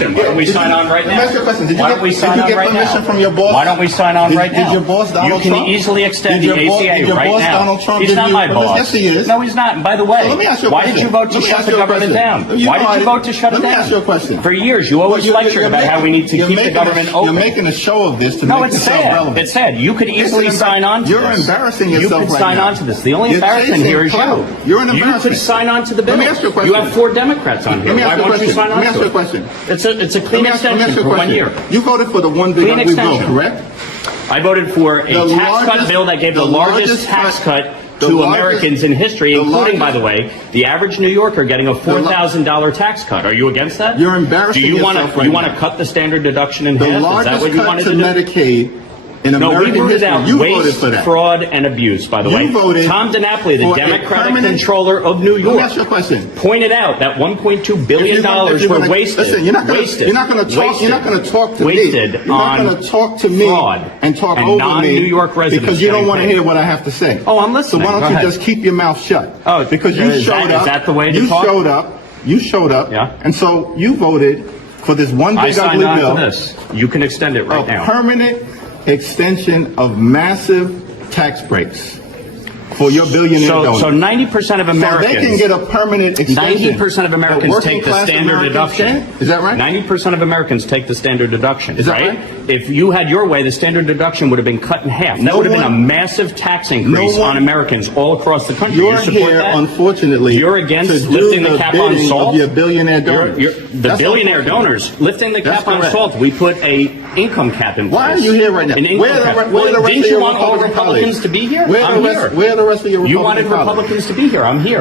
Why don't we sign on right now? Let me ask you a question. Why don't we sign on right now? Permission from your boss? Why don't we sign on right now? Did your boss Donald You Trump? can easily extend Did the your boss- ACA did your right boss now. Donald Trump He's give not you my permission? boss. Yes, he is. No, he's not. And by the way, So let me ask you a why question. did you vote to Let me shut ask the you a government question. down? You Why know did you I- vote to shut it Let me down? ask you a question. For years, you always lectured about how we need to keep the government open. You're making a show of this to No, make it's yourself sad. relevant. It's sad. You could easily sign on to You're this. embarrassing You yourself could right sign now. on to this. The only You're embarrassment chasing here is clout. you. You're an You embarrassment. could sign on to the bill. Let me ask you a question. You have 4 Democrats on here. Let me ask Why you a won't you question. sign on Let me ask to you a it? question. It's a clean extension for 1 year. You voted for the one big Clean ugly bill, extension. correct? I voted for a The tax cut largest- bill that gave the the largest largest tax cut- cut the to largest- Americans in history, the including, by largest- the way, the average New Yorker getting a $4,000 tax cut. Are you against that? You're embarrassing Do you yourself want to? right You want now. to cut the standard deduction in The half? Is that largest what you cut wanted to to do? Medicaid in No, we American rooted history. out You voted waste, for that. fraud, and abuse, by the You way. voted Tom DiNapoli, the for a Democratic permanent- controller of New Let me York, ask you a question. pointed out that $1.2 If billion you're gonna- were wasted. Listen, you're not going wasted. to talk. wasted, You're not going to talk to wasted me. You're not on going to talk to me fraud and talk and over non-New me York residents because you don't getting want to paid. hear what I have to say. Oh, I'm listening. So why Go don't you ahead. just keep your mouth shut? Oh, because you is showed that- up. is that the way to you talk? showed up. You showed up. Yeah. And so you voted for this one I big signed ugly on bill. to this. You can extend it right A now. permanent extension of massive tax breaks for your billionaire donors. So 90% of So Americans. they can get a permanent extension. 90% of Americans Working take the class standard Americans deduction. can? Is that right? 90% of Americans take the standard deduction. Is that right? If you had your way, the standard deduction would have been cut in half. That No would have been a one- massive tax increase no one- on Americans all across the country. You're You support here, that? unfortunately, You're against to do lifting the cap on bidding salt? of your billionaire donors. The That's billionaire unfortunate. donors lifting the That's cap on correct. salt. We put a income cap in place. Why are you here right now? An income Where are the cap. re- where are the rest Didn't of you your want all Republican Republicans colleagues? to be here? Where are I'm the rest- here. where are the rest of your You Republican wanted colleagues? Republicans to be here. I'm here.